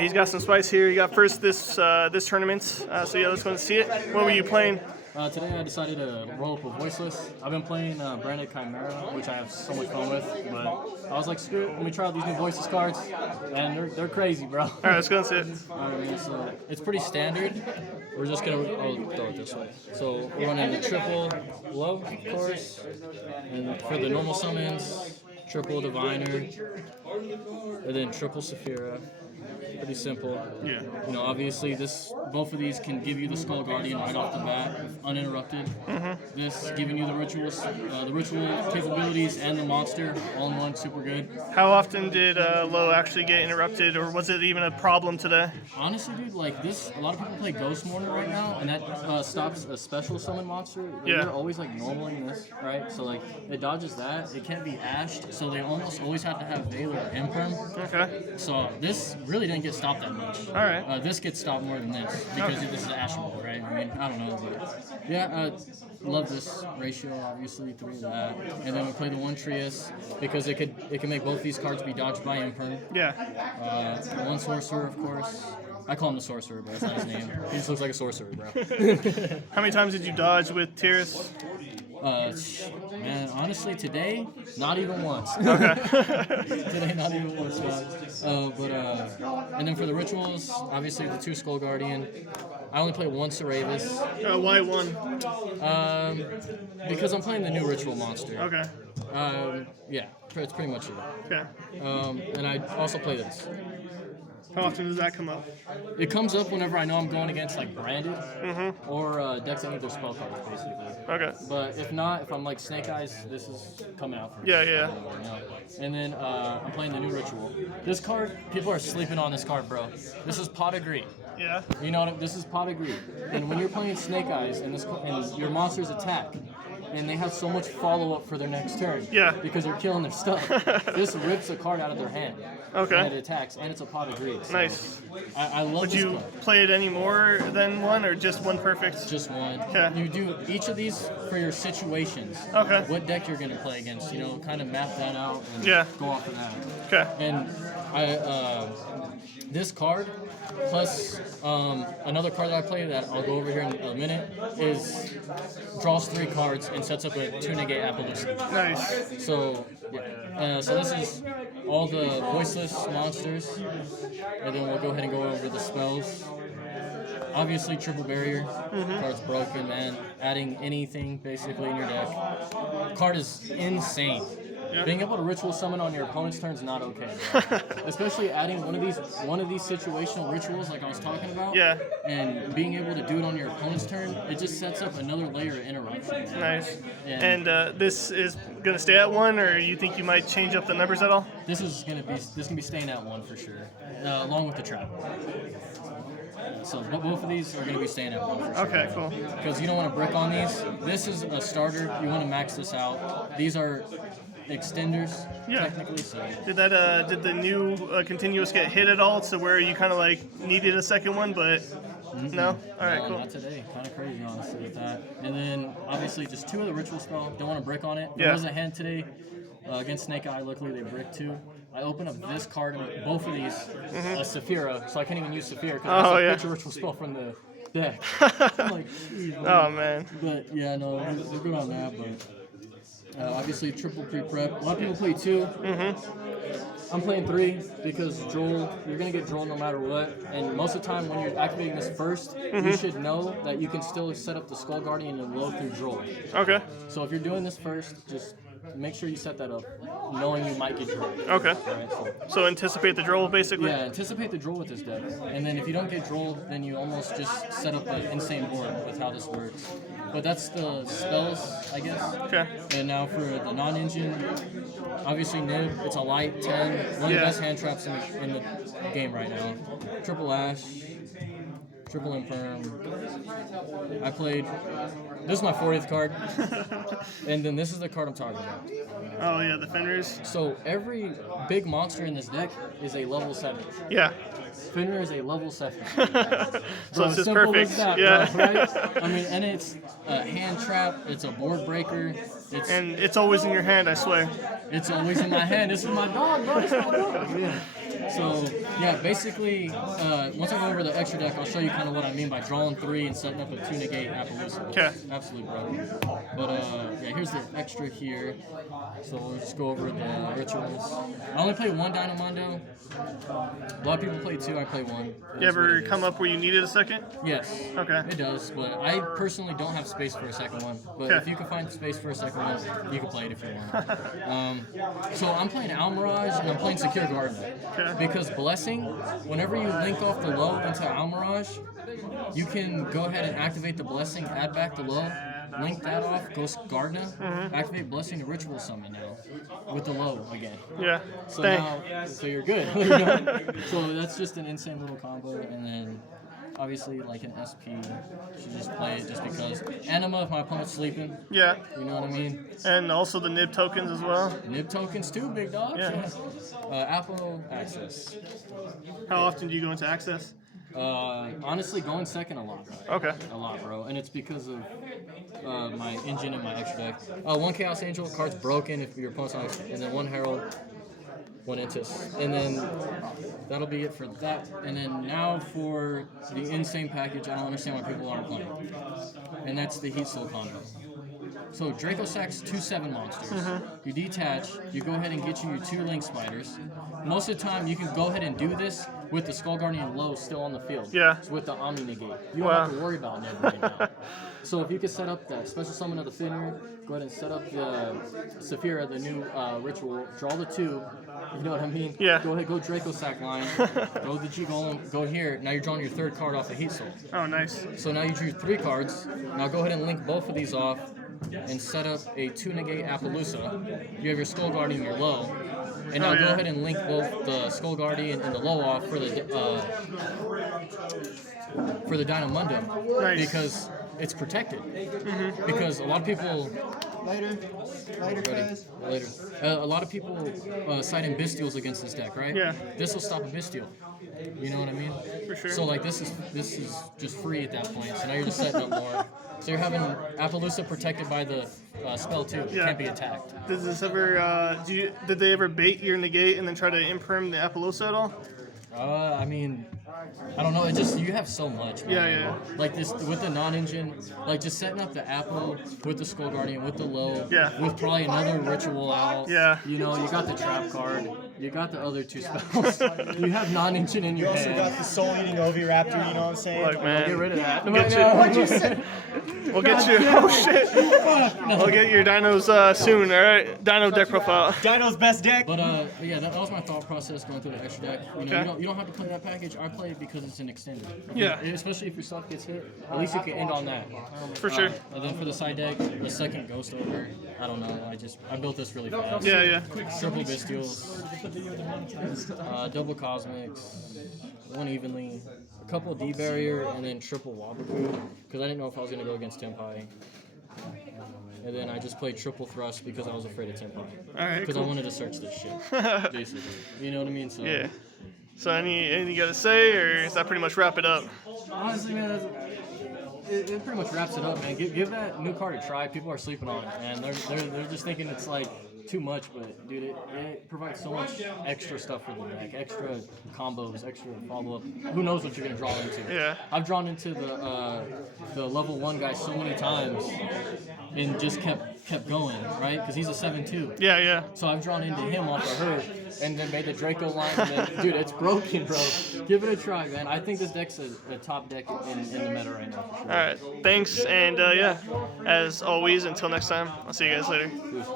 He's got some spice here. He got first this tournament. So yeah, let's go and see it. What were you playing? Today I decided to roll up with voiceless. I've been playing branded Chimera, which I have so much fun with, but I was like, screw it, let me try out these new voiceless cards, and they're crazy, bro. All right, let's go and see it. Alright, so it's pretty standard. We're just gonna, I'll throw it this way. So we're running the triple love, of course, and for the normal summons, triple diviner, and then triple Saphira. Pretty simple. Yeah. You know, obviously, both of these can give you the Skull Guardian right off the bat, uninterrupted. Mm-hmm. This giving you the ritual capabilities and the monster all in one, super good. How often did Lo actually get interrupted, or was it even a problem today? Honestly, dude, like this, a lot of people play Ghost Mourner right now, and that stops a special summon monster. Yeah. They're always like normaling this, right? So like it dodges that. It can't be ashed, so they almost always have to have Veiler or Imperm. Okay. So this really didn't get stopped that much. All right. This gets stopped more than this because this is ashable, right? I mean, I don't know, but yeah, love this ratio. Obviously, 3 of that, and then we play the one Trias because it can make both these cards be dodged by Imperm. Yeah. One sorcerer, of course. I call him the sorcerer, but that's not his name. He just looks like a sorcerer, bro. How many times did you dodge with Tiras? Man, honestly, today, not even once. Okay. Today, not even once, and then for the rituals, obviously the 2 Skull Guardian. I only play 1 Saravis. Why one? Because I'm playing the new ritual monster. Okay. Yeah, that's pretty much it. Okay. And I also play this. How often does that come up? It comes up whenever I know I'm going against like branded or decks that need their spell cards, basically. Okay. But if not, if I'm like Snake Eyes, this is coming out for me. Yeah. And then I'm playing the new ritual. This card, people are sleeping on this card, bro. This is Pot of Greed. Yeah. You know what? This is Pot of Greed. And when you're playing Snake Eyes and your monsters attack, and they have so much follow-up for their next turn. Yeah. Because they're killing their stuff. This rips a card out of their hand. Okay. And it attacks, and it's a Pot of Greed. So Nice. I love Would this you card. play it any more than one, or just one perfect? Just one. Okay. You do each of these for your situations. Okay. What deck you're going to play against, kind of map that out and go off of that. Okay. And this card, plus another card that I play that I'll go over here in a minute, is draws 3 cards and sets up a 2 negate Appaloosa. Nice. So, yeah. So this is all the voiceless monsters, and then we'll go ahead and go over the spells. Obviously, triple barrier. Card's broken, man. Adding anything basically in your deck. Card is insane. Yep. Being able to ritual summon on your opponent's turn is not okay, bro. Especially adding one of these situational rituals like I was talking about. Yeah. And being able to do it on your opponent's turn, it just sets up another layer of interruption. Nice. And this is gonna stay at 1, or you think you might change up the numbers at all? This can be staying at 1 for sure, along with the trap. So both of these are going to be staying at 1 for sure. Okay, cool. Because you don't want to brick on these. This is a starter. You want to max this out. These are extenders, technically. So. Did the new continuous get hit at all, to where you kind of like needed a second one, but no? All right, cool. Not today. Kind of crazy, honestly, with that. And then obviously just 2 of the ritual spell. Don't want to brick on it. There was a hand today against Snake Eye. Luckily, they bricked 2. I open up this card and both of these, Saphira, so I can't even use Saphira because I have a ritual spell from the deck. I'm like, oh man. But yeah, no, we're good on that. But obviously, triple pre-prep. A lot of people play 2. I'm playing 3 because Droll, you're going to get Droll no matter what. And most of the time when you're activating this first, you should know that you can still set up the Skull Guardian and load through Droll. Okay. So if you're doing this first, just make sure you set that up, knowing you might get Droll. Okay. Right, so anticipate the Droll, basically? Yeah, anticipate the Droll with this deck. And then if you don't get Droll, then you almost just set up an insane board with how this works. But that's the spells, I guess. Okay. And now for the non-engine, obviously Nib, it's a light 10. One of the best hand traps in the game right now. Triple Ash, triple Imperm. I played, this is my 40th card. And then this is the card I'm talking about. Oh yeah, the Fenris. So every big monster in this deck is a level 7. Yeah. Fenrir is a level 7. So it's just simple perfect. as that, bro, right? I mean, and it's a hand trap, it's a board breaker. And it's always in your hand, I swear. It's always in my hand. This is my dog, bro. It's my dog. Yeah. So yeah, basically, once I go over the extra deck, I'll show you kind of what I mean by drawing 3 and setting up a 2 negate Appaloosa. Okay. Absolutely, bro. But yeah, here's the extra here. So we'll just go over the rituals. I only play 1 Dynamondo. A lot of people play 2. I play 1. You ever come up where you needed a second? Yes. Okay. It does, but I personally don't have space for a second one. But Okay. if you can find space for a second one, you can play it if you want. So I'm playing Almirage and I'm playing Secure Garden. Okay. Because Blessing, whenever you link off the low into Almirage, you can go ahead and activate the Blessing, add back the low, link that off, go Gardener, activate Blessing to Ritual Summon now with the low again. Yeah. So Dang. now, so you're good. So that's just an insane little combo, and then obviously like an SP, should just play it just because. Anima if my opponent's sleeping. Yeah. You know what I mean? And also the nib tokens as well. Nib tokens too, big dog. Yeah. Apple access. How often do you go into access? Honestly, going second a lot. Bro. Okay. A lot, bro. And it's because of my engine and my extra deck. 1 Chaos Angel, card's broken if your opponent's not, and then 1 Herald, 1 Intis. And then that'll be it for that. And then now for the insane package, I don't understand why people aren't playing. And that's the Heat Soul combo. So Draco sacks 2 7 monsters. You detach, you go ahead and get you your 2 Link Spiders. Most of the time, you can go ahead and do this with the Skull Guardian low still on the field. Yeah. It's with the Omni Negate. You don't Wow. have to worry about Nib right now. So if you could set up that special summon of the Fenrir, go ahead and set up the Saphira, the new ritual, draw the 2, you know what I mean? Yeah. Go ahead, go Draco sack line, go the G Golem, go here, now you're drawing your 3rd card off the Heat Soul. Oh, nice. So now you drew 3 cards, now go ahead and link both of these off, and set up a 2 negate Appaloosa. You have your Skull Guardian, your low, and now go ahead and link both the Skull Guardian and the low off for the Dynamundo. Nice. Because it's protected. Because a lot of people Later, guys. later. A lot of people cite in Bestials against this deck, right? Yeah. This will stop a Bestial. You know what I mean? For sure. So like this is just free at that point. So now you're just setting up more. So you're having Appaloosa protected by the spell too. It Yeah. can't be attacked. Does this ever? Did they ever bait your negate and then try to imperm the Appaloosa at all? I mean, I don't know. It just you have so much. Man. Yeah. Like this with the non-engine, like just setting up the Apple with the Skull Guardian with the low. Yeah. With probably another ritual out. Yeah. You know, you got the trap card. You got the other 2 spells. You have non-engine in You your also hand. got the soul eating Oviraptor, you know what I'm saying? Look, man. Get rid of that. We'll get you. Oh shit. I'll get your dinos soon. All right. Dino deck profile. Dino's best deck. But yeah, that was my thought process going through the extra deck. You know, Okay. you don't have to play that package. I play it because it's an extended. Yeah. Especially if your stuff gets hit, at least you can end on that. For sure. And then for the side deck, the second Ghost Ogre. I don't know. I built this really fast. Yeah. Triple Bestials, double Cosmics, 1 evenly, a couple D barrier, and then triple Wabaku because I didn't know if I was gonna go against Tempai. And then I just played triple Thrust because I was afraid of Tempai. All right. Because I Cool. wanted to search this shit, basically. You know what I mean? So Yeah. So anything you gotta say, or is that pretty much wrap it up? honestly, man, it pretty much wraps it up, man. Give that new card a try. People are sleeping on it, and they're just thinking it's like too much, but dude, it provides so much extra stuff for the deck, extra combos, extra follow up. Who knows what you're gonna draw into? Yeah. I've drawn into the level 1 guy so many times, and just kept going, right? Because he's a 7/2. Yeah. So I've drawn into him off of her, and then made the Draco line, and then, dude, it's broken, bro. Give it a try, man. I think this deck's a top deck in the meta right now, for sure. All right. Thanks, and yeah. As always, until next time, I'll see you guys later. Peace.